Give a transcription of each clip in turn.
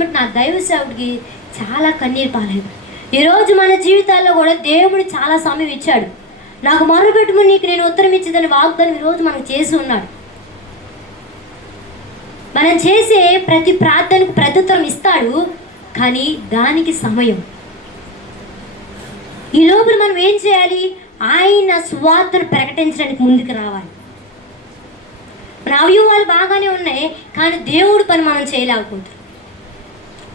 బట్టి నా దైవ సేవకుడికి చాలా కన్నీరు పాలేదు ఈరోజు మన జీవితాల్లో కూడా దేవుడు చాలా సమయం ఇచ్చాడు. నాకు మొరపెట్టుకుని నీకు నేను ఉత్తరం ఇచ్చేదని వాగ్దానం ఈరోజు మనం చేసి ఉన్నాడు. మనం చేసే ప్రతి ప్రార్థనకు ప్రత్యుత్తరం ఇస్తాడు కానీ దానికి సమయం. ఈ లోపల మనం ఏం చేయాలి? ఆయన స్వార్థను ప్రకటించడానికి ముందుకు రావాలి. మన అవయవాలు బాగానే ఉన్నాయి కానీ దేవుడు పని మనం చేయలేకపోతున్నాం.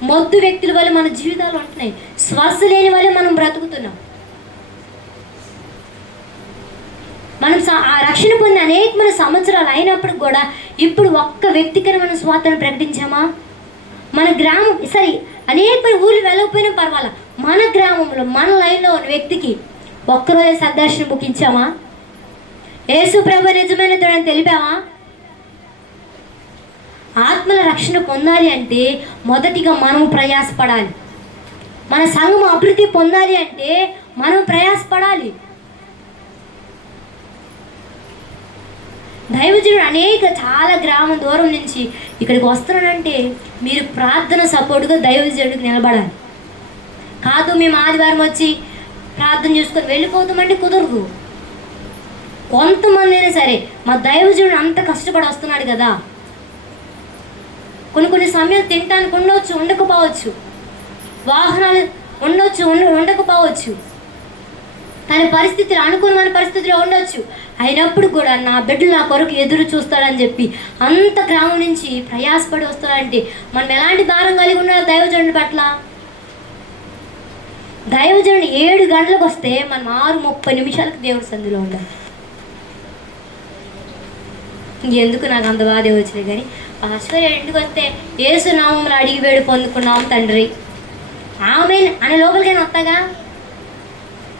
మొద్దు వ్యక్తుల వల్ల మన జీవితాలు ఉంటున్నాయి శ్వాస లేని వల్ల మనం బ్రతుకుతున్నాం. మనం ఆ రక్షణ పొంది అనేకమైన సంవత్సరాలు అయినప్పుడు కూడా ఇప్పుడు ఒక్క వ్యక్తికి మనం స్వార్థను ప్రకటించామా? మన గ్రామం సరే అనేక ఊళ్ళు వెళ్ళకపోయినా పర్వాలా. మన గ్రామంలో మన లైన్లో ఉన్న వ్యక్తికి ఒక్కరోజే సదర్శనం ముగించామా యేసు ప్రభు నిజమైన తోడని తెలిపావా? ఆత్మల రక్షణ పొందాలి అంటే మొదటిగా మనం ప్రయాసపడాలి. మన సంఘం అభివృద్ధి పొందాలి అంటే మనం ప్రయాసపడాలి. దైవజనుడు అనేక చాలా గ్రామం దూరం నుంచి ఇక్కడికి వస్తున్నాడంటే మీరు ప్రార్థన సపోర్టుగా దైవజనుడికి నిలబడాలి. కాదు మేము ఆదివారం వచ్చి ప్రార్థన చేసుకొని వెళ్ళిపోతామంటే కుదరదు. కొంతమంది అయినా సరే మా దైవజనుడు అంత కష్టపడి వస్తున్నాడు కదా. కొన్ని కొన్ని సమయాలు తినడానికి ఉండవచ్చు ఉండకపోవచ్చు. వాహనాలు ఉండొచ్చు ఉండకపోవచ్చు. తన పరిస్థితులు అనుకూలమైన పరిస్థితిలో ఉండొచ్చు. అయినప్పుడు కూడా నా బిడ్డలు నా కొరకు ఎదురు చూస్తాడని చెప్పి అంత గ్రామం నుంచి ప్రయాసపడి వస్తాడంటే మనం ఎలాంటి దారం కలిగి ఉన్నాడు దైవజనుడి పట్ల? దైవజనుడు ఏడు గంటలకు వస్తే మనం ఆరు ముప్పై నిమిషాలకు దేవుడి సంధిలో ఉండాలి. ఎందుకు నాకు అంత బాధ వచ్చింది కానీ? ఆశ్వర్య ఇంటికి వస్తే ఏసు నామంలో అడిగి వేడి పొందుకున్నాం తండ్రి. ఆమె అనే లోపలికైనా వస్తాగా?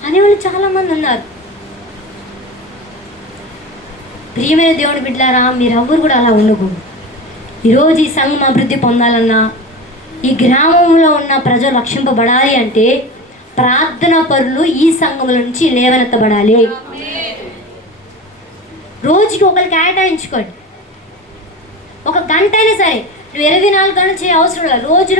అనేవాళ్ళు చాలామంది ఉన్నారు. ప్రియమైన దేవుడి బిడ్డలారా మీరెవ్వరు కూడా అలా ఉండకూడదు. ఈరోజు ఈ సంఘం అభివృద్ధి పొందాలన్నా ఈ గ్రామంలో ఉన్న ప్రజలు రక్షింపబడాలి అంటే ప్రార్థన పరులు ఈ సంఘముల నుంచి లేవనెత్తబడాలి. రోజుకి ఒకరికి కేటాయించుకోండి. ఒక గంట అయినా సరే నువ్వు ఇరవై నాలుగు గంటలు చేయ అవసరం లేదు. రోజు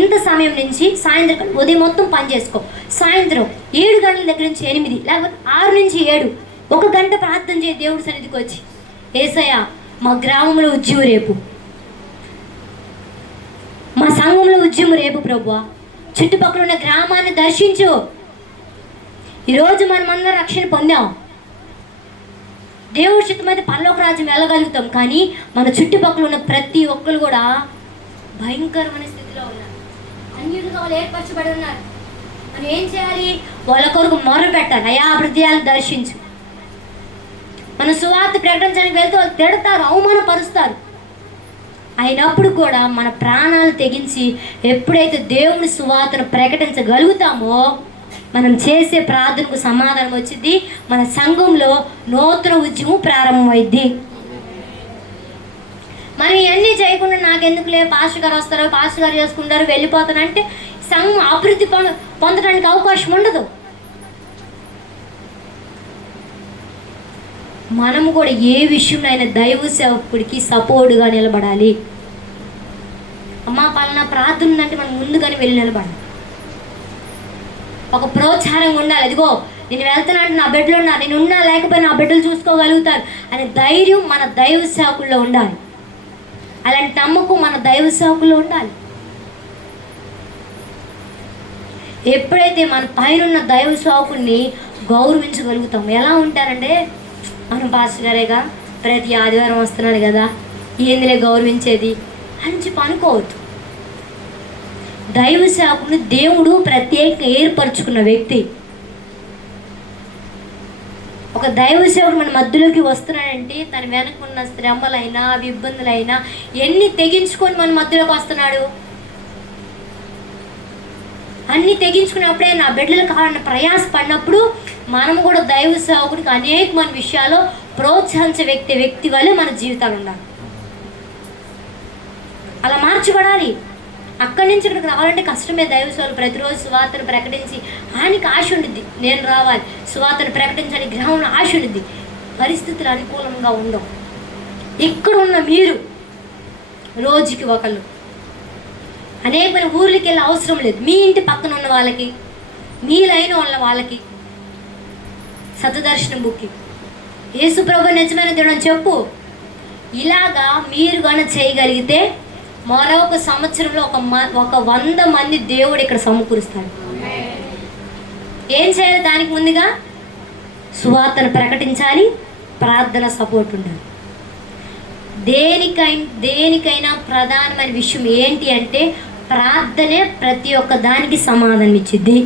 ఇంత సమయం నుంచి సాయంత్రం ఉదయం మొత్తం పని చేసుకో. సాయంత్రం ఏడు గంటల దగ్గర నుంచి ఎనిమిది లేకపోతే ఆరు నుంచి ఏడు ఒక గంట ప్రార్థన చేయి దేవుడి సన్నిధికి వచ్చి. ఏసయ్య మా గ్రామంలో ఉద్యమం రేపు. మా సంఘంలో ఉద్యమం రేపు ప్రభు చుట్టుపక్కల ఉన్న గ్రామాన్ని దర్శించు. ఈరోజు మనమందరం రక్షణ పొందాం. దేవుడి చిత్తమైతే పరలోక రాజ్యం వెళ్ళగలుగుతాం కానీ మన చుట్టుపక్కల ఉన్న ప్రతి ఒక్కరు కూడా భయంకరమైన స్థితిలో ఉన్నారు. అన్యులుగా వాళ్ళు ఏర్పరచబడి ఉన్నారు. మనం ఏం చేయాలి? వాళ్ళ కొరకు మొర పెట్టాలి. అయా హృదయాలు దర్శించు. మన సువార్త ప్రకటించడానికి వెళ్తే వాళ్ళు తిడతారు అవమానపరుస్తారు. అయినప్పుడు కూడా మన ప్రాణాలు తెగించి ఎప్పుడైతే దేవుని సువార్తను ప్రకటించగలుగుతామో మనం చేసే ప్రార్థనకు సమాధానం వచ్చింది. మన సంఘంలో నూతన ఉద్యమం ప్రారంభమైంది. మరి ఇవన్నీ చేయకుండా నాకెందుకులే పాస్టర్ గారు వస్తారు? పాస్టర్ గారు చేసుకుంటారు వెళ్ళిపోతానంటే సంఘం అభివృద్ధి పొందడానికి అవకాశం ఉండదు. మనము కూడా ఏ విషయంలో అయినా దైవ సేవకుడికి సపోర్టుగా నిలబడాలి. అమ్మా పలానా ప్రార్థన ఉందంటే మనం ముందుగానే వెళ్ళి నిలబడాలి. ఒక ప్రోత్సాహంగా ఉండాలి. అదిగో నేను వెళ్తున్నాను నా బిడ్డలు ఉన్నా నేను ఉన్నా లేకపోయినా నా బిడ్డలు చూసుకోగలుగుతాను. అనే ధైర్యం మన దైవ సేవకుల్లో ఉండాలి. అలాంటి నమ్మకం మన దైవ సేవకుల్లో ఉండాలి. ఎప్పుడైతే మన పైన దైవ సేవకుడిని గౌరవించగలుగుతాం ఎలా ఉంటారంటే మనం పాస్టర్ గారేగా ప్రతి ఆదివారం వస్తున్నాడు కదా ఏందిలే గౌరవించేది? అని చెప్పి అనుకోవద్దు. దైవ సేవకుని దేవుడు ప్రత్యేకంగా ఏర్పరచుకున్న వ్యక్తి. ఒక దైవ సేవకుడు మన మధ్యలోకి వస్తున్నాడంటే తన వెనకున్న శ్రమలైనా ఇబ్బందులైనా ఎన్ని తెగించుకొని మన మధ్యలోకి వస్తున్నాడు? అన్ని తెగించుకున్నప్పుడే నా బిడ్డలు కావాలన్న ప్రయాస పడినప్పుడు మనం కూడా దైవ సేవకుడికి అనేక మన విషయాలు ప్రోత్సహించే వ్యక్తి వ్యక్తి వల్లే మన జీవితాలు ఉండాలి. అలా మార్చబడాలి అక్కడి నుంచి ఇక్కడికి రావాలంటే కష్టమే. దైవ సేవలు ప్రతిరోజు సువార్తను ప్రకటించి ఆయనకి ఆశ ఉండిద్ది. నేను రావాలి. సువార్తను ప్రకటించాలి గ్రహం ఆశ ఉండిద్ది. పరిస్థితులు అనుకూలంగా ఉండవు. ఇక్కడ ఉన్న మీరు రోజుకి ఒకళ్ళు. అనేకమైన ఊర్లకి వెళ్ళే అవసరం లేదు. మీ ఇంటి పక్కన ఉన్న వాళ్ళకి మీ లైన్ ఉన్న వాళ్ళకి సతదర్శనం బుక్కి యేసు ప్రభు నిజమైన దేవుడు చెప్పు. ఇలాగా మీరు కానీ చేయగలిగితే మరొక సంవత్సరంలో ఒక ఒక వంద మంది దేవుడు ఇక్కడ సమకూరుస్తాడు ఏం చేయాలి దానికి ముందుగా? సువార్తను ప్రకటించాలి ప్రార్థన సపోర్ట్ ఉండాలి. దేనికై దేనికైనా ప్రధానమైన విషయం ఏంటి అంటే ప్రార్థనే ప్రతి ఒక్క దానికి సమాధానం ఇచ్చిద్ది